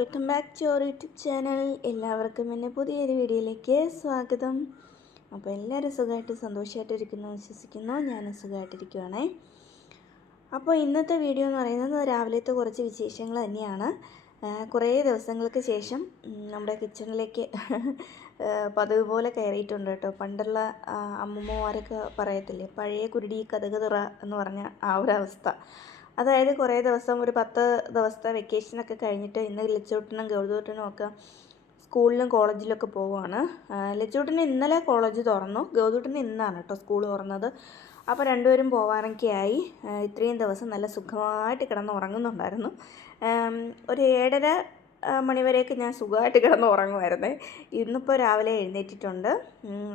Welcome back to our YouTube channel. എല്ലാവർക്കും എന്റെ പുതിയൊരു വീഡിയോയിലേക്ക് സ്വാഗതം. അപ്പോൾ എല്ലാവരും സുഖമായിട്ട് സന്തോഷമായിട്ട് ഇരിക്കുന്നു വിശ്വസിക്കുന്നു. ഞാനും സുഖമായിട്ടിരിക്കുവാണേ. അപ്പോൾ ഇന്നത്തെ വീഡിയോ എന്ന് പറയുന്നത് രാവിലത്തെ കുറച്ച് വിശേഷങ്ങൾ തന്നെയാണ്. കുറേ ദിവസങ്ങൾക്ക് ശേഷം നമ്മുടെ കിച്ചണിലേക്ക് പതിവ് പോലെ കയറിയിട്ടുണ്ട് കേട്ടോ. പണ്ടുള്ള അമ്മമ്മമാരൊക്കെ പറയത്തില്ലേ പഴയ കുരുടി കഥകതുറ എന്ന് പറഞ്ഞ ആ ഒരവസ്ഥ അതായത് കുറേ ദിവസം ഒരു പത്ത് ദിവസത്തെ വെക്കേഷനൊക്കെ കഴിഞ്ഞിട്ട് ഇന്ന് ലച്ചൂട്ടനും ഗൗതൂട്ടനും ഒക്കെ സ്കൂളിലും ഒക്കെ പോവുകയാണ് ലച്ചൂട്ടിന് ഇന്നലെ കോളേജ് തുറന്നു. ഗൗതൂട്ടിന് ഇന്നാണ് കേട്ടോ സ്കൂൾ തുറന്നത്. അപ്പോൾ രണ്ടുപേരും പോവാനൊക്കെ ആയി. ഇത്രയും ദിവസം നല്ല സുഖമായിട്ട് കിടന്ന് ഉറങ്ങുന്നുണ്ടായിരുന്നു. ഒരു ഏഴര മണിവരെയൊക്കെ ഞാൻ സുഖമായിട്ട് കിടന്ന് ഉറങ്ങുമായിരുന്നേ. ഇന്നിപ്പോൾ രാവിലെ എഴുന്നേറ്റിട്ടുണ്ട്.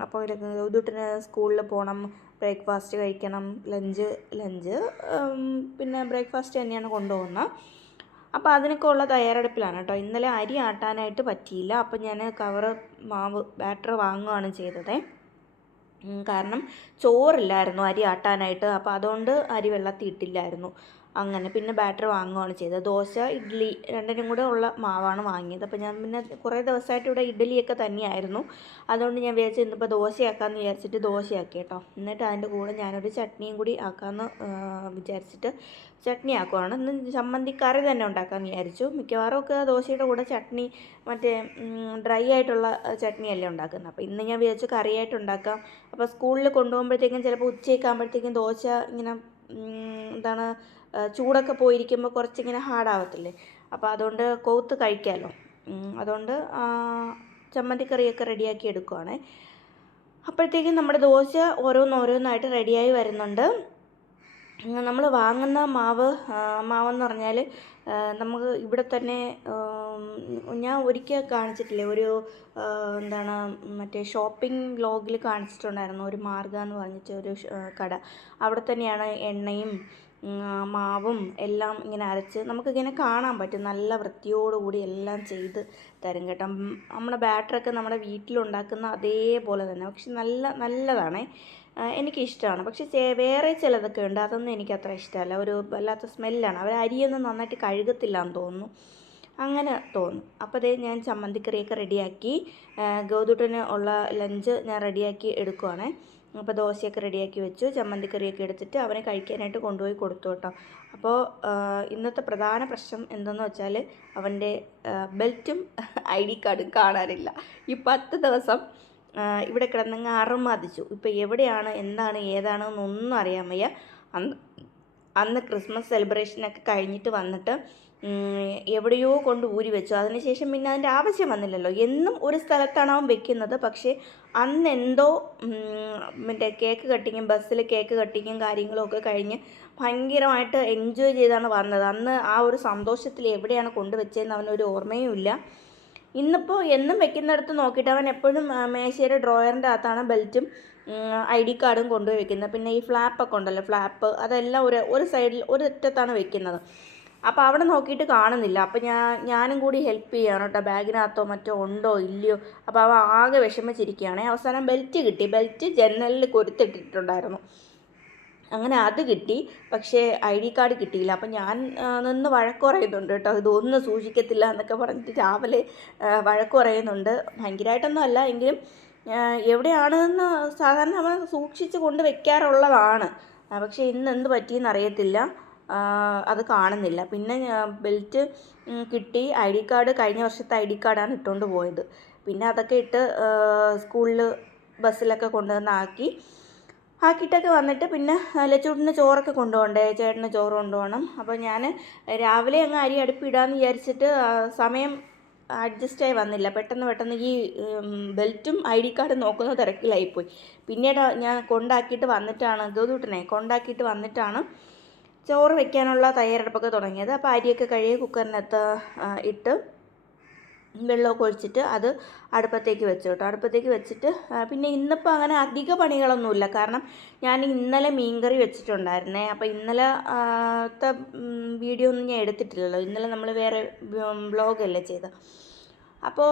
അപ്പോൾ ഒരു സ്കൂളിൽ പോകണം ബ്രേക്ക്ഫാസ്റ്റ് കഴിക്കണം ലഞ്ച് ലഞ്ച് പിന്നെ ബ്രേക്ക്ഫാസ്റ്റ് തന്നെയാണ് കൊണ്ടുപോകുന്നത് അപ്പോൾ അതിനൊക്കെ ഉള്ള തയ്യാറെടുപ്പിലാണ് കേട്ടോ. ഇന്നലെ അരി ആട്ടാനായിട്ട് പറ്റിയില്ല. അപ്പോൾ ഞാൻ കവറ് മാവ് ബാറ്റർ വാങ്ങുകയാണ് ചെയ്തത്. കാരണം ചോറില്ലായിരുന്നു അരി ആട്ടാനായിട്ട്. അപ്പോൾ അതുകൊണ്ട് അരി വെള്ളത്തിൽ ഇട്ടില്ലായിരുന്നു അങ്ങനെ പിന്നെ ബാറ്റർ വാങ്ങുകയാണ് ചെയ്തത്. ദോശ ഇഡ്ഡലി രണ്ടിനും കൂടെ ഉള്ള മാവാണ് വാങ്ങിയത്. അപ്പോൾ ഞാൻ പിന്നെ കുറേ ദിവസമായിട്ട് ഇവിടെ ഇഡ്ഡലിയൊക്കെ തന്നെയായിരുന്നു. അതുകൊണ്ട് ഞാൻ വിചാരിച്ചു ഇന്നിപ്പോൾ ദോശയാക്കാമെന്ന് വിചാരിച്ചിട്ട് ദോശയാക്കി കേട്ടോ. എന്നിട്ട് അതിന്റെ കൂടെ ഞാനൊരു ചട്നിയും കൂടി ആക്കാമെന്ന് വിചാരിച്ചിട്ട് ചട്നി ആക്കുവാണ്. ഇന്ന് ചമ്മന്തി കറി തന്നെ ഉണ്ടാക്കാമെന്ന് വിചാരിച്ചു. മിക്കവാറും ഒക്കെ ദോശയുടെ കൂടെ ചട്നി മറ്റേ ഡ്രൈ ആയിട്ടുള്ള ചട്നിയല്ലേ ഉണ്ടാക്കുന്നത്. അപ്പോൾ ഇന്ന് ഞാൻ വിചാരിച്ചു കറിയായിട്ട് ഉണ്ടാക്കാം. അപ്പോൾ സ്കൂളിൽ കൊണ്ടുപോകുമ്പോഴത്തേക്കും ചിലപ്പോൾ ഉച്ചയൊക്കെ ആകുമ്പോഴത്തേക്കും ദോശ ഇങ്ങനെ എന്താണ് ചൂടൊക്കെ പോയിരിക്കുമ്പോൾ കുറച്ചിങ്ങനെ ഹാർഡാവത്തില്ലേ? അപ്പോൾ അതുകൊണ്ട് കൊവുത്ത് കഴിക്കാമല്ലോ അതുകൊണ്ട് ചമ്മന്തിക്കറിയൊക്കെ റെഡിയാക്കി എടുക്കുവാണേ. അപ്പോഴത്തേക്കും നമ്മുടെ ദോശ ഓരോന്നോരോന്നായിട്ട് റെഡിയായി വരുന്നുണ്ട്. നമ്മൾ വാങ്ങുന്ന മാവ് മാവെന്ന് പറഞ്ഞാൽ നമുക്ക് ഇവിടെ തന്നെ ഞാൻ ഒരിക്കൽ കാണിച്ചിട്ടില്ലേ ഒരു എന്താണ് മറ്റേ ഷോപ്പിംഗ് വ്ലോഗിൽ കാണിച്ചിട്ടുണ്ടായിരുന്നു ഒരു മാർഗ എന്ന് പറഞ്ഞിട്ട് ഒരു കട. അവിടെ തന്നെയാണ് എണ്ണയും മാവും എല്ലാം ഇങ്ങനെ അരച്ച് നമുക്കിങ്ങനെ കാണാൻ പറ്റും. നല്ല വൃത്തിയോടുകൂടി എല്ലാം ചെയ്ത് തരും കേട്ടോ. നമ്മുടെ ബാറ്ററൊക്കെ നമ്മുടെ വീട്ടിലുണ്ടാക്കുന്ന അതേപോലെ തന്നെ. പക്ഷെ നല്ല നല്ലതാണേ. എനിക്കിഷ്ടമാണ്. പക്ഷെ വേറെ ചിലതൊക്കെ ഉണ്ട്. അതൊന്നും എനിക്ക് അത്ര ഇഷ്ടമല്ല. ഒരു വല്ലാത്ത സ്മെല്ലാണ്. അവർ അരിയൊന്നും നന്നായിട്ട് കഴുകത്തില്ല എന്ന് തോന്നുന്നു. അങ്ങനെ തോന്നും. അപ്പോൾ അതേ ഞാൻ ചമ്മന്തിക്കറിയൊക്കെ റെഡിയാക്കി. ഗൗതുട്ടന് ഉള്ള ലഞ്ച് ഞാൻ റെഡിയാക്കി എടുക്കുവാണേ. അപ്പോൾ ദോശയൊക്കെ റെഡിയാക്കി വെച്ചു ചമ്മന്തിക്കറിയൊക്കെ എടുത്തിട്ട് അവനെ കഴിക്കാനായിട്ട് കൊണ്ടുപോയി കൊടുത്തു കേട്ടോ. അപ്പോൾ ഇന്നത്തെ പ്രധാന പ്രശ്നം എന്തെന്ന് വെച്ചാൽ അവന്റെ ബെൽറ്റും ഐ ഡി കാർഡും കാണാനില്ല. ഈ പത്ത് ദിവസം ഇവിടെ കിടന്നങ്ങ് അറുമതിച്ചു ഇപ്പോൾ എവിടെയാണ് എന്താണ് ഏതാണ് എന്നൊന്നും അറിയാൻ വയ്യ. അന്ന് അന്ന് ക്രിസ്മസ് സെലിബ്രേഷനൊക്കെ കഴിഞ്ഞിട്ട് വന്നിട്ട് എവിടെയോ കൊണ്ട് ഊരി വെച്ചു. അതിനുശേഷം പിന്നെ അതിന്റെ ആവശ്യം വന്നില്ലല്ലോ. എന്നും ഒരു സ്ഥലത്താണ് അവൻ വെക്കുന്നത്. പക്ഷേ അന്നെന്തോ മറ്റേ കേക്ക് കട്ടിങ്ങും ബസ്സിൽ കേക്ക് കട്ടിങ്ങും കാര്യങ്ങളും ഒക്കെ കഴിഞ്ഞ് ഭയങ്കരമായിട്ട് എൻജോയ് ചെയ്താണ് വന്നത്. അന്ന് ആ ഒരു സന്തോഷത്തിൽ എവിടെയാണ് കൊണ്ടുവച്ചതെന്ന് അവനൊരു ഓർമ്മയും ഇല്ല. ഇന്നിപ്പോൾ എന്നും വെക്കുന്നിടത്ത് നോക്കിയിട്ട് അവൻ എപ്പോഴും മേശയുടെ ഡ്രോയറിന്റെ അകത്താണ് ബെൽറ്റും ഐ ഡി കാർഡും കൊണ്ടുപോയി വെക്കുന്നത്. പിന്നെ ഈ ഫ്ലാപ്പൊക്കെ ഉണ്ടല്ലോ ഫ്ലാപ്പ് അതെല്ലാം ഒരു ഒരു സൈഡിൽ ഒരറ്റത്താണ് വെക്കുന്നത്. അപ്പോൾ അവിടെ നോക്കിയിട്ട് കാണുന്നില്ല. അപ്പോൾ ഞാൻ ഞാനും കൂടി ഹെൽപ്പ് ചെയ്യാണ് കേട്ടോ. ബാഗിനകത്തോ മറ്റോ ഉണ്ടോ ഇല്ലയോ? അപ്പോൾ അവ ആകെ വിഷമിച്ചിരിക്കുകയാണ്. അവസാനം ബെൽറ്റ് കിട്ടി. ബെൽറ്റ് ജനലിൽ കൊരുത്തിട്ടിട്ടുണ്ടായിരുന്നു. അങ്ങനെ അത് കിട്ടി. പക്ഷേ ഐ ഡി കാർഡ് കിട്ടിയില്ല. അപ്പം ഞാൻ നിന്ന് വഴക്ക് പറയുന്നുണ്ട് കേട്ടോ. ഇതൊന്നും സൂക്ഷിക്കത്തില്ല എന്നൊക്കെ പറഞ്ഞിട്ട് രാവിലെ വഴക്ക് പറയുന്നുണ്ട്. ഭയങ്കരമായിട്ടൊന്നും അല്ല. എങ്കിലും എവിടെയാണെന്ന് സാധാരണ നമ്മൾ സൂക്ഷിച്ച് കൊണ്ട് വെക്കാറുള്ളതാണ്. പക്ഷേ ഇന്ന് എന്ത് പറ്റിയെന്ന് അറിയത്തില്ല. അത് കാണുന്നില്ല. പിന്നെ ബെൽറ്റ് കിട്ടി. ഐ ഡി കാർഡ് കഴിഞ്ഞ വർഷത്തെ ഐ ഡി കാർഡാണ് ഇട്ടുകൊണ്ട് പോയത്. പിന്നെ അതൊക്കെ ഇട്ട് സ്കൂളിൽ ബസ്സിലൊക്കെ കൊണ്ടുവന്ന് ആക്കി. ആക്കിയിട്ടൊക്കെ വന്നിട്ട് പിന്നെ ലച്ചൂട്ടിന് ചോറൊക്കെ കൊണ്ടുപോകണ്ടേ? ചേട്ടന് ചോറ് കൊണ്ടുപോകണം. അപ്പോൾ ഞാൻ രാവിലെ അങ്ങ് അരി അടുപ്പിടാന്ന് വിചാരിച്ചിട്ട് സമയം അഡ്ജസ്റ്റായി വന്നില്ല. പെട്ടെന്ന് പെട്ടെന്ന് ഈ ബെൽറ്റും ഐ ഡി കാർഡും നോക്കുന്ന തിരക്കിലായിപ്പോയി. പിന്നീട് ഞാൻ കൊണ്ടാക്കിയിട്ട് വന്നിട്ടാണ് ഗൗതൂട്ടനെ കൊണ്ടാക്കിയിട്ട് വന്നിട്ടാണ് ചോറ് വെക്കാനുള്ള തയ്യാറെടുപ്പൊക്കെ തുടങ്ങിയത്. അപ്പോൾ അരിയൊക്കെ കഴുകി കുക്കറിനകത്ത് ഇട്ട് വെള്ളമൊക്കെ ഒഴിച്ചിട്ട് അത് അടുപ്പത്തേക്ക് വെച്ചു കേട്ടോ. അടുപ്പത്തേക്ക് വെച്ചിട്ട് പിന്നെ ഇന്നിപ്പോൾ അങ്ങനെ അധിക പണികളൊന്നുമില്ല. കാരണം ഞാൻ ഇന്നലെ മീൻകറി വെച്ചിട്ടുണ്ടായിരുന്നേ. അപ്പോൾ ഇന്നലെ വീഡിയോ ഒന്നും ഞാൻ എടുത്തിട്ടില്ലല്ലോ. ഇന്നലെ നമ്മൾ വേറെ ബ്ലോഗല്ലേ ചെയ്തത് അപ്പോൾ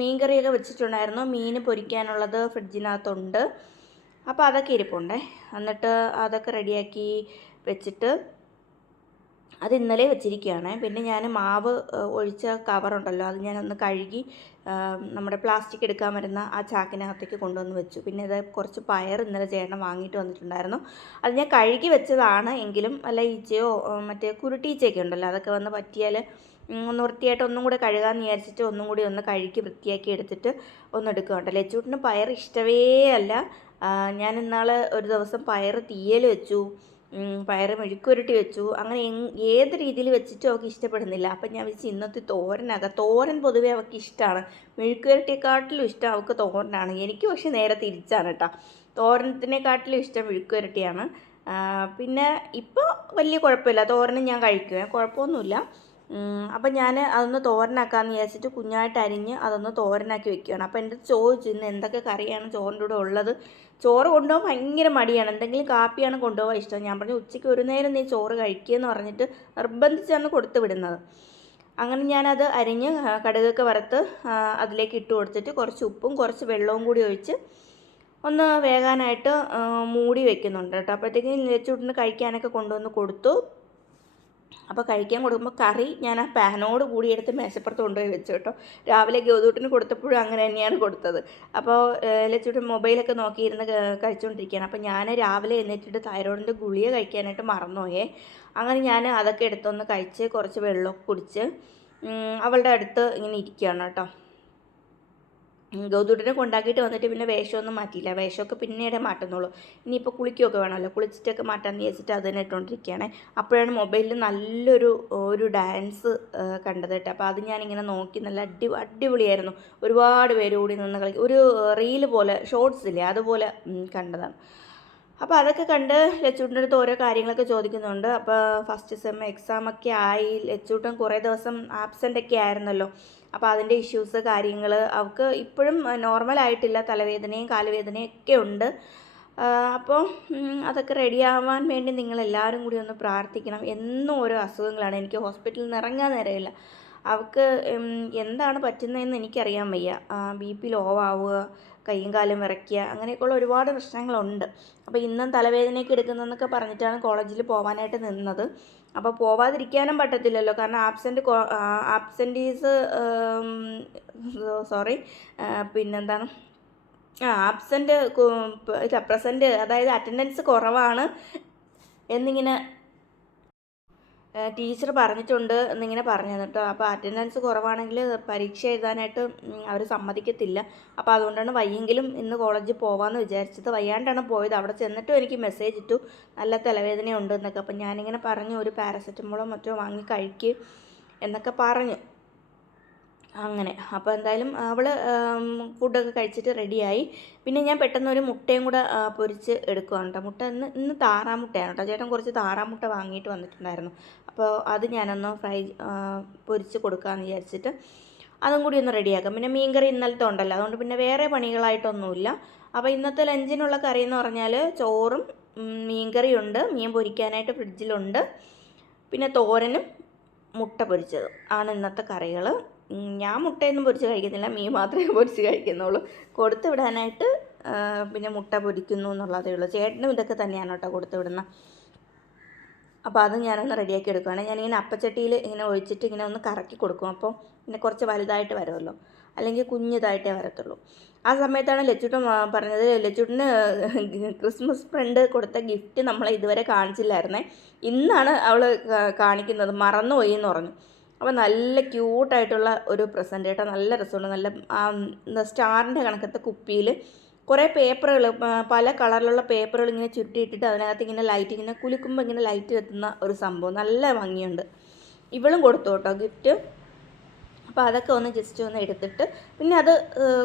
മീൻകറിയൊക്കെ വെച്ചിട്ടുണ്ടായിരുന്നു. മീൻ പൊരിക്കാനുള്ളത് ഫ്രിഡ്ജിനകത്തുണ്ട്. അപ്പോൾ അതൊക്കെ ഇരിപ്പുണ്ടേ. എന്നിട്ട് അതൊക്കെ റെഡിയാക്കി വെച്ചിട്ട് അത് ഇന്നലെ വെച്ചിരിക്കുകയാണ്. പിന്നെ ഞാൻ മാവ് ഒഴിച്ച കവറുണ്ടല്ലോ അത് ഞാനൊന്ന് കഴുകി നമ്മുടെ പ്ലാസ്റ്റിക് എടുക്കാൻ വരുന്ന ആ ചാക്കിനകത്തേക്ക് കൊണ്ടുവന്ന് വെച്ചു. പിന്നെ ഇത് കുറച്ച് പയർ ഇന്നലെ ചേട്ടൻ വാങ്ങിയിട്ട് വന്നിട്ടുണ്ടായിരുന്നു. അത് ഞാൻ കഴുകി വെച്ചതാണ് എങ്കിലും അല്ല ഈച്ചയോ മറ്റേ കുരുട്ടീച്ചയൊക്കെ ഉണ്ടല്ലോ അതൊക്കെ വന്ന് പറ്റിയാൽ ഒന്ന് വൃത്തിയായിട്ട് ഒന്നും കൂടെ കഴുകാമെന്ന് വിചാരിച്ചിട്ട് ഒന്നും കൂടി ഒന്ന് കഴുകി വൃത്തിയാക്കി എടുത്തിട്ട് ഒന്ന് എടുക്കുകയുണ്ട് ലച്ചൂട്ടിന് പയർ ഇഷ്ടവേ അല്ല. ഞാൻ ഇന്നാൾ ഒരു ദിവസം പയർ തീയൽ വെച്ചു. ഉം, പയർ മെഴുക്കുരുട്ടി വെച്ചു. അങ്ങനെ ഏത് രീതിയിൽ വെച്ചിട്ടും അവൾക്ക് ഇഷ്ടപ്പെടുന്നില്ല. അപ്പം ഞാൻ വെച്ച് ഇന്നത്തെ തോരനാകാം തോരൻ പൊതുവെ അവൾക്ക് ഇഷ്ടമാണ് മെഴുക്കുരട്ടിയെക്കാട്ടിലും ഇഷ്ടം അവൾക്ക് തോരനാണ്. എനിക്ക് പക്ഷെ നേരെ തിരിച്ചാണ് കേട്ടോ. തോരനത്തിനെക്കാട്ടിലും ഇഷ്ടം മെഴുക്കുരട്ടിയാണ് പിന്നെ ഇപ്പോൾ വലിയ കുഴപ്പമില്ല. തോരനും ഞാൻ കഴിക്കുവേ കുഴപ്പമൊന്നുമില്ല. അപ്പം ഞാൻ അതൊന്ന് തോരനാക്കാമെന്ന് വിചാരിച്ചിട്ട് കുഞ്ഞായിട്ട് അരിഞ്ഞ് അതൊന്ന് തോരനാക്കി വെക്കുകയാണ് അപ്പോൾ എന്റെ ചോദിച്ചു ഇന്ന് എന്തൊക്കെ കറിയാണ് ചോറിന്റെ കൂടെ ഉള്ളത്? ചോറ് കൊണ്ടുപോകാൻ ഭയങ്കര മടിയാണ്. എന്തെങ്കിലും കാപ്പിയാണ് കൊണ്ടുപോകാൻ ഇഷ്ടം. ഞാൻ പറഞ്ഞു ഉച്ചയ്ക്ക് ഒരു നേരം നീ ചോറ് കഴിക്കുകയെന്ന് പറഞ്ഞിട്ട് നിർബന്ധിച്ചാണ് കൊടുത്തു വിടുന്നത്. അങ്ങനെ ഞാനത് അരിഞ്ഞ് കടുകൊക്കെ വറുത്ത് അതിലേക്ക് ഇട്ട് കൊടുത്തിട്ട് കുറച്ച് ഉപ്പും കുറച്ച് വെള്ളവും കൂടി ഒഴിച്ച് ഒന്ന് വേകാനായിട്ട് മൂടി വെക്കുന്നുണ്ട് കേട്ടോ. അപ്പോഴത്തേക്കും ലച്ചൂട്ടിന് കഴിക്കാനൊക്കെ കൊണ്ടുവന്ന് കൊടുത്തു. അപ്പോൾ കഴിക്കാൻ കൊടുക്കുമ്പോൾ കറി ഞാൻ ആ പാനോട് കൂടി എടുത്ത് മേശപ്പുറത്ത് കൊണ്ടുപോയി വെച്ചു കേട്ടോ. രാവിലെ ഗൗതൂട്ടിന് കൊടുത്തപ്പോഴും അങ്ങനെ തന്നെയാണ് കൊടുത്തത്. അപ്പോൾ ലച്ചൂട്ട് മൊബൈലൊക്കെ നോക്കിയിരുന്ന് കഴിച്ചുകൊണ്ടിരിക്കുകയാണ് അപ്പോൾ ഞാൻ രാവിലെ എഴുന്നേറ്റിട്ട് തൈറോയിഡിന്റെ ഗുളിക കഴിക്കാനായിട്ട് മറന്നുപോയേ. അങ്ങനെ ഞാൻ അതൊക്കെ എടുത്തൊന്ന് കഴിച്ച് കുറച്ച് വെള്ളമൊക്കെ കുടിച്ച് അവളുടെ അടുത്ത് ഇങ്ങനെ ഇരിക്കുകയാണ് കേട്ടോ. ഗൗതൂട്ടിനെ കൊണ്ടാക്കിയിട്ട് വന്നിട്ട് പിന്നെ വേഷമൊന്നും മാറ്റിയില്ല. വേഷമൊക്കെ പിന്നീട് മാറ്റുന്നുള്ളൂ. ഇനിയിപ്പോൾ കുളിക്കുകയൊക്കെ വേണമല്ലോ? കുളിച്ചിട്ടൊക്കെ മാറ്റാന്ന് വിചാരിച്ചിട്ട് അത് തന്നെ ഇട്ടുകൊണ്ടിരിക്കുകയാണ് അപ്പോഴാണ് മൊബൈലിൽ നല്ലൊരു ഒരു ഡാൻസ് കണ്ടത് കേട്ടോ. അപ്പോൾ അത് ഞാനിങ്ങനെ നോക്കി നല്ല അടി അടിപൊളിയായിരുന്നു. ഒരുപാട് പേര് കൂടി നിന്ന് കളി ഒരു റീൽ പോലെ ഷോർട്സ് ഇല്ലേ അതുപോലെ കണ്ടതാണ്. അപ്പോൾ അതൊക്കെ കണ്ട് ലച്ചൂട്ടിന്റെ അടുത്ത് ഓരോ കാര്യങ്ങളൊക്കെ ചോദിക്കുന്നുണ്ട്. അപ്പോൾ ഫസ്റ്റ് സെം എക്സാമൊക്കെ ആയി. ലച്ചൂട്ടൻ കുറേ ദിവസം ആബ്സെന്റ് ഒക്കെ ആയിരുന്നല്ലോ. അപ്പോൾ അതിന്റെ ഇഷ്യൂസ് കാര്യങ്ങൾ അവൾക്ക് ഇപ്പോഴും നോർമൽ ആയിട്ടില്ല. തലവേദനയും കാലുവേദനയും ഒക്കെ ഉണ്ട്. അപ്പോൾ അതൊക്കെ റെഡി ആവാൻ വേണ്ടി നിങ്ങളെല്ലാവരും കൂടി ഒന്ന് പ്രാർത്ഥിക്കണം. എന്നും ഓരോ അസുഖങ്ങളാണ്. എനിക്ക് ഹോസ്പിറ്റലിൽ നിന്ന് ഇറങ്ങാൻ നേരമില്ല. അവൾക്ക് എന്താണ് പറ്റുന്നതെന്ന് എനിക്കറിയാൻ വയ്യ. ബി പി ലോ ആവുക കൈയും കാലും വിറയ്ക്കുക അങ്ങനെയൊക്കെയുള്ള ഒരുപാട് പ്രശ്നങ്ങളുണ്ട്. അപ്പോൾ ഇന്നും തലവേദനയൊക്കെ എടുക്കുന്നതെന്നൊക്കെ പറഞ്ഞിട്ടാണ് കോളേജിൽ പോകാനായിട്ട് നിന്നത്. അപ്പോൾ പോവാതിരിക്കാനും പറ്റത്തില്ലല്ലോ. കാരണം ആബ്സെന്റ് ആബ്സെന്റീസ് സോറി പിന്നെന്താണ്? ആ ആബ്സെന്റ് ഇല്ല പ്രസന്റ് അതായത് അറ്റൻഡൻസ് കുറവാണ് എന്നിങ്ങനെ ടീച്ചർ പറഞ്ഞിട്ടുണ്ട് എന്നിങ്ങനെ പറഞ്ഞു കേട്ടോ. അപ്പോൾ അറ്റൻഡൻസ് കുറവാണെങ്കിൽ പരീക്ഷ എഴുതാനായിട്ട് അവർ സമ്മതിക്കത്തില്ല. അപ്പോൾ അതുകൊണ്ടാണ് വയ്യെങ്കിലും ഇന്ന് കോളേജിൽ പോകാമെന്ന് വിചാരിച്ചത്. വയ്യാണ്ടാണ് പോയത്. അവിടെ ചെന്നിട്ടും എനിക്ക് മെസ്സേജ് ഇട്ടു. നല്ല തലവേദനയുണ്ട് എന്നൊക്കെ. അപ്പോൾ ഞാനിങ്ങനെ പറഞ്ഞു ഒരു പാരസെറ്റമോളോ മറ്റോ വാങ്ങി കഴിക്ക് എന്നൊക്കെ പറഞ്ഞു. അങ്ങനെ. അപ്പോൾ എന്തായാലും അവൾ ഫുഡൊക്കെ കഴിച്ചിട്ട് റെഡിയായി. പിന്നെ ഞാൻ പെട്ടെന്ന് ഒരു മുട്ടയും കൂടെ പൊരിച്ച് എടുക്കുകയാണ് കേട്ടോ മുട്ട ഇന്ന് ഇന്ന് താറാമുട്ടയാണ് കേട്ടോ ചേട്ടൻ കുറച്ച് താറാമുട്ട വാങ്ങിയിട്ട് വന്നിട്ടുണ്ടായിരുന്നു. അപ്പോൾ അത് ഞാനൊന്ന് ഫ്രൈ പൊരിച്ച് കൊടുക്കാമെന്ന് വിചാരിച്ചിട്ട് അതും കൂടി ഒന്ന് റെഡിയാക്കാം. പിന്നെ മീൻകറി ഇന്നലത്തെ ഉണ്ടല്ലോ. അതുകൊണ്ട് പിന്നെ വേറെ പണികളായിട്ടൊന്നുമില്ല. അപ്പോൾ ഇന്നത്തെ ലഞ്ചിനുള്ള കറി എന്ന് പറഞ്ഞാൽ ചോറും മീൻകറിയുണ്ട്. മീൻ പൊരിക്കാനായിട്ട് ഫ്രിഡ്ജിലുണ്ട്. പിന്നെ തോരനും മുട്ട പൊരിച്ചതും ആണ് ഇന്നത്തെ കറികൾ ഞാൻ മുട്ടയൊന്നും പൊരിച്ച് കഴിക്കുന്നില്ല. മീൻ മാത്രമേ പൊരിച്ച് കഴിക്കുന്നുള്ളൂ. കൊടുത്തു വിടാനായിട്ട് പിന്നെ മുട്ട പൊരിക്കുന്നു എന്നുള്ളതേ ഉള്ളൂ. ചേട്ടനും ഇതൊക്കെ തന്നെയാണ് കേട്ടോ കൊടുത്തു വിടുന്നത് അപ്പോൾ അത് ഞാനൊന്ന് റെഡിയാക്കി എടുക്കുകയാണ് ഞാനിങ്ങനെ അപ്പച്ചട്ടിയിൽ ഇങ്ങനെ ഒഴിച്ചിട്ട് ഇങ്ങനെ ഒന്ന് കറക്കി കൊടുക്കും. അപ്പോൾ പിന്നെ കുറച്ച് വലുതായിട്ട് വരുമല്ലോ. അല്ലെങ്കിൽ കുഞ്ഞിതായിട്ടേ വരത്തുള്ളൂ. ആ സമയത്താണ് ലച്ചുട്ടൻ പറഞ്ഞത്. ലച്ചുട്ടന് ക്രിസ്മസ് ഫ്രണ്ട് കൊടുത്ത ഗിഫ്റ്റ് നമ്മളെ ഇതുവരെ കാണിച്ചില്ലായിരുന്നേ. ഇന്നാണ് അവൾ കാണിക്കുന്നത്. മറന്നുപോയി എന്ന് പറഞ്ഞു. അപ്പോൾ നല്ല ക്യൂട്ടായിട്ടുള്ള ഒരു പ്രസന്റ് കേട്ടോ നല്ല രസമുണ്ട്. നല്ല സ്റ്റാറിന്റെ കണക്കത്തെ കുപ്പിയിൽ കുറേ പേപ്പറുകൾ പല കളറിലുള്ള പേപ്പറുകൾ ഇങ്ങനെ ചുരുട്ടിയിട്ടിട്ട് അതിനകത്ത് ഇങ്ങനെ ലൈറ്റ് ഇങ്ങനെ കുലുക്കുമ്പോൾ ഇങ്ങനെ ലൈറ്റ് എത്തുന്ന ഒരു സംഭവം. നല്ല ഭംഗിയുണ്ട്. ഇവളും കൊടുത്തു കേട്ടോ ഗിഫ്റ്റ് അപ്പോൾ അതൊക്കെ ഒന്ന് ജസ്റ്റ് ഒന്ന് എടുത്തിട്ട് പിന്നെ അത്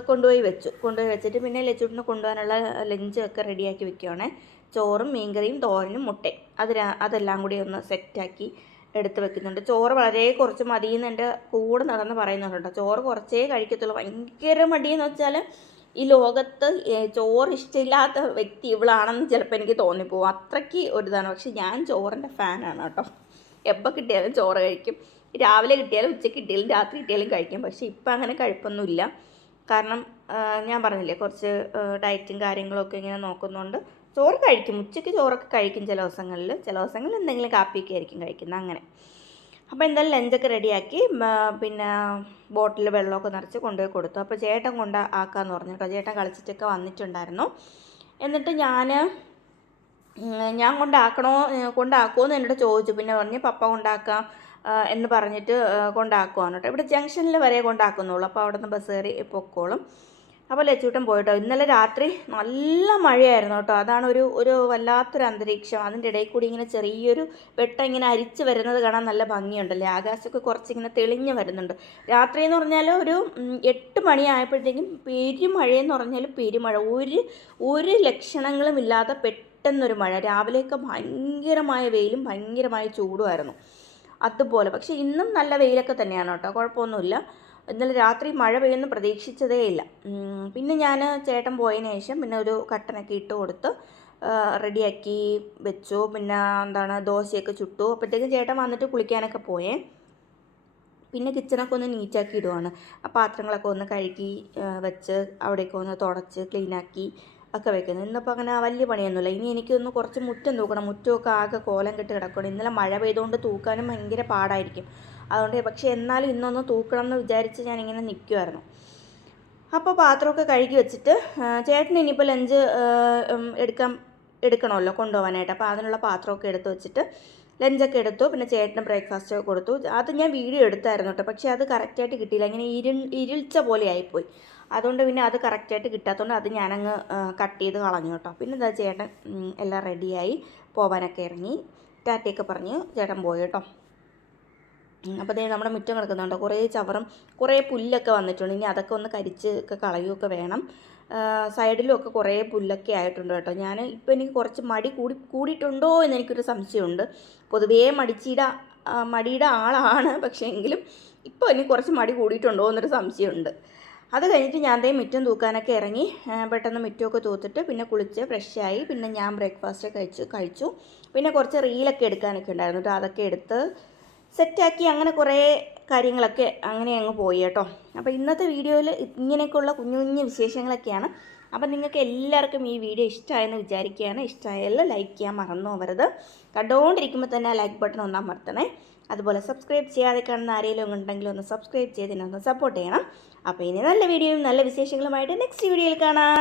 കൊണ്ടുപോയി വെച്ചു. കൊണ്ടുപോയി വെച്ചിട്ട് പിന്നെ ലച്ചൂട്ടിന് കൊണ്ടുപോകാനുള്ള ലഞ്ചൊക്കെ റെഡിയാക്കി വെക്കുകയാണേ ചോറും മീൻകറിയും തോരനും മുട്ടയും. അത് അതെല്ലാം കൂടി ഒന്ന് സെറ്റാക്കി എടുത്ത് വെക്കുന്നുണ്ട്. ചോറ് വളരെ കുറച്ച് മതിയെന്ന് എന്റെ കൂടെ നടന്ന് പറയുന്നുണ്ട്. കേട്ടോ ചോറ് കുറച്ചേ കഴിക്കത്തുള്ളൂ. ഭയങ്കര മടിയെന്ന് വെച്ചാൽ ഈ ലോകത്ത് ചോറ് ഇഷ്ടമില്ലാത്ത വ്യക്തി ഇവളാണെന്ന് ചിലപ്പോൾ എനിക്ക് തോന്നിപ്പോവും. അത്രയ്ക്ക് ഒരിതാണ്. പക്ഷെ ഞാൻ ചോറിന്റെ ഫാനാണ് കേട്ടോ. എപ്പോൾ കിട്ടിയാലും ചോറ് കഴിക്കും. രാവിലെ കിട്ടിയാലും ഉച്ചയ്ക്ക് കിട്ടിയാലും രാത്രി കിട്ടിയാലും കഴിക്കും. പക്ഷേ ഇപ്പം അങ്ങനെ കഴിപ്പൊന്നുമില്ല. കാരണം ഞാൻ പറഞ്ഞില്ലേ കുറച്ച് ഡയറ്റും കാര്യങ്ങളൊക്കെ ഇങ്ങനെ നോക്കുന്നുണ്ട് ചോറ് കഴിക്കും. ഉച്ചയ്ക്ക് ചോറൊക്കെ കഴിക്കും ചില ദിവസങ്ങളിൽ. ചില ദിവസങ്ങളിൽ എന്തെങ്കിലും കാപ്പിയൊക്കെ ആയിരിക്കും കഴിക്കുന്നത്. അങ്ങനെ. അപ്പോൾ എന്തായാലും ലഞ്ചൊക്കെ റെഡിയാക്കി പിന്നെ ബോട്ടിൽ വെള്ളമൊക്കെ നിറച്ച് കൊണ്ടുപോയി കൊടുത്തു. അപ്പോൾ ചേട്ടൻ കൊണ്ട് ആക്കാമെന്ന് പറഞ്ഞു കേട്ടോ. ചേട്ടൻ കളിച്ചിട്ടൊക്കെ വന്നിട്ടുണ്ടായിരുന്നു. എന്നിട്ട് ഞാൻ ഞാൻ കൊണ്ടാക്കണോ കൊണ്ടാക്കുമോ എന്ന് എന്നോട് ചോദിച്ചു. പിന്നെ പറഞ്ഞ് പപ്പ കൊണ്ടാക്കാം എന്ന് പറഞ്ഞിട്ട് കൊണ്ടാക്കുവാണ് കേട്ടോ. ഇവിടെ ജംഗ്ഷനിൽ വരെ കൊണ്ടാക്കുന്നുള്ളൂ. അപ്പോൾ അവിടെ നിന്ന് ബസ് കയറി പൊക്കോളും. അപ്പോൾ ലച്ചൂട്ടൻ പോയിട്ടോ. ഇന്നലെ രാത്രി നല്ല മഴയായിരുന്നു കേട്ടോ. അതാണ് ഒരു ഒരു വല്ലാത്തൊരു അന്തരീക്ഷം. അതിന്റെ ഇടയിൽ കൂടി ഇങ്ങനെ ചെറിയൊരു വെട്ടം ഇങ്ങനെ അരിച്ച് വരുന്നത് കാണാൻ നല്ല ഭംഗിയുണ്ടല്ലേ? ആകാശമൊക്കെ കുറച്ചിങ്ങനെ തെളിഞ്ഞ് വരുന്നുണ്ട്. രാത്രി എന്ന് പറഞ്ഞാൽ ഒരു എട്ട് മണിയായപ്പോഴത്തേക്കും പെരുമഴയെന്ന് പറഞ്ഞാൽ പെരുമഴ. ഒരു ഒരു ലക്ഷണങ്ങളും ഇല്ലാതെ പെട്ടെന്നൊരു മഴ. രാവിലെയൊക്കെ ഭയങ്കരമായ വെയിലും ഭയങ്കരമായ ചൂടുമായിരുന്നു അതുപോലെ. പക്ഷേ ഇന്നും നല്ല വെയിലൊക്കെ തന്നെയാണ് കേട്ടോ. കുഴപ്പമൊന്നുമില്ല. ഇന്നലെ രാത്രി മഴ പെയ്യുമെന്ന് പ്രതീക്ഷിച്ചതേ ഇല്ല. പിന്നെ ഞാൻ ചേട്ടൻ പോയതിന് ശേഷം പിന്നെ ഒരു കട്ടനൊക്കെ ഇട്ട് കൊടുത്ത് റെഡിയാക്കി വെച്ചു. പിന്നെ എന്താണ് ദോശയൊക്കെ ചുട്ടു. അപ്പോഴത്തേക്കും ചേട്ടൻ വന്നിട്ട് കുളിക്കാനൊക്കെ പോയേ. പിന്നെ കിച്ചണൊക്കെ ഒന്ന് നീറ്റാക്കി ഇടുവാണ്. ആ പാത്രങ്ങളൊക്കെ ഒന്ന് കഴുകി വെച്ച് അവിടെയൊക്കെ ഒന്ന് തുടച്ച് ക്ലീനാക്കി ഒക്കെ വെക്കുന്നു. ഇന്നിപ്പോൾ അങ്ങനെ വലിയ പണിയൊന്നുമില്ല. ഇനി എനിക്കൊന്ന് കുറച്ച് മുറ്റം തൂക്കണം. മുറ്റമൊക്കെ ആകെ കോലം കെട്ട് കിടക്കണം ഇന്നലെ മഴ പെയ്തുകൊണ്ട് തൂക്കാനും ഭയങ്കര പാടായിരിക്കും. അതുകൊണ്ട് പക്ഷേ എന്നാലും ഇന്നൊന്ന് തൂക്കണം എന്ന് വിചാരിച്ച് ഞാനിങ്ങനെ നിൽക്കുമായിരുന്നു അപ്പോൾ പാത്രമൊക്കെ കഴുകി വെച്ചിട്ട് ചേട്ടൻ ഇനിയിപ്പോൾ ലഞ്ച് എടുക്കാം എടുക്കണമല്ലോ കൊണ്ടുപോകാനായിട്ട്. അപ്പോൾ അതിനുള്ള പാത്രമൊക്കെ എടുത്ത് വെച്ചിട്ട് ലഞ്ചൊക്കെ എടുത്തു. പിന്നെ ചേട്ടന് ബ്രേക്ക്ഫാസ്റ്റ് കൊടുത്തു. അത് ഞാൻ വീഡിയോ എടുത്തായിരുന്നു കേട്ടോ. പക്ഷേ അത് കറക്റ്റായിട്ട് കിട്ടിയില്ല. ഇങ്ങനെ ഇരുൾ ഇരുൾച്ച പോലെ ആയിപ്പോയി. അതുകൊണ്ട് പിന്നെ അത് കറക്റ്റായിട്ട് കിട്ടാത്തതുകൊണ്ട് അത് ഞാനങ്ങ് കട്ട് ചെയ്ത് കളഞ്ഞു കേട്ടോ. പിന്നെ എന്താ ചേട്ടൻ എല്ലാം റെഡിയായി പോകാനൊക്കെ ഇറങ്ങി. ടാറ്റയൊക്കെ പറഞ്ഞ് ചേട്ടൻ പോയി കേട്ടോ. അപ്പോൾ ദേ നമ്മുടെ മുറ്റം കിടക്കുന്നുണ്ടോ. കുറേ ചവറും കുറേ പുല്ലൊക്കെ വന്നിട്ടുണ്ട്. ഇനി അതൊക്കെ ഒന്ന് കരിച്ച് ഒക്കെ കളയുകയൊക്കെ വേണം. സൈഡിലും ഒക്കെ കുറേ പുല്ലൊക്കെ ആയിട്ടുണ്ട് കേട്ടോ. ഞാൻ ഇപ്പോൾ എനിക്ക് കുറച്ച് മടി കൂടി കൂടിയിട്ടുണ്ടോ എന്ന് എനിക്കൊരു സംശയമുണ്ട്. പൊതുവേ മടിച്ചിട മടിയുടെ ആളാണ്. പക്ഷേ എങ്കിലും ഇപ്പോൾ എനിക്ക് കുറച്ച് മടി കൂടിയിട്ടുണ്ടോ എന്നൊരു സംശയമുണ്ട്. അത് കഴിഞ്ഞിട്ട് ഞാൻ ദേ മുറ്റം തൂക്കാനൊക്കെ ഇറങ്ങി പെട്ടെന്ന് മുറ്റമൊക്കെ തൂത്തിട്ട് പിന്നെ കുളിച്ച് ഫ്രഷായി പിന്നെ ഞാൻ ബ്രേക്ക്ഫാസ്റ്റ് കഴിച്ചു കഴിച്ചു. പിന്നെ കുറച്ച് റീലൊക്കെ എടുക്കാനൊക്കെ ഉണ്ടായിരുന്നു അതൊക്കെ എടുത്ത് സെറ്റാക്കി അങ്ങനെ കുറേ കാര്യങ്ങളൊക്കെ അങ്ങനെ അങ്ങ് പോയി കേട്ടോ. അപ്പോൾ ഇന്നത്തെ വീഡിയോയിൽ ഇങ്ങനെയൊക്കെയുള്ള കുഞ്ഞു കുഞ്ഞു വിശേഷങ്ങളൊക്കെയാണ്. അപ്പം നിങ്ങൾക്ക് എല്ലാവർക്കും ഈ വീഡിയോ ഇഷ്ടമായെന്ന് വിചാരിക്കുകയാണ്. ഇഷ്ടമായാലും ലൈക്ക് ചെയ്യാൻ മറന്നു പോകരുത്. കണ്ടുകൊണ്ടിരിക്കുമ്പോൾ തന്നെ ലൈക്ക് ബട്ടൺ ഒന്ന് അമർത്തണേ. അതുപോലെ സബ്സ്ക്രൈബ് ചെയ്യാതെ കാണുന്ന ആരെങ്കിലും ഉണ്ടെങ്കിൽ ഒന്ന് സബ്സ്ക്രൈബ് ചെയ്ത് ഒന്ന് സപ്പോർട്ട് ചെയ്യണം. അപ്പോൾ ഇനി നല്ല വീഡിയോയും നല്ല വിശേഷങ്ങളുമായിട്ട് നെക്സ്റ്റ് വീഡിയോയിൽ കാണാം.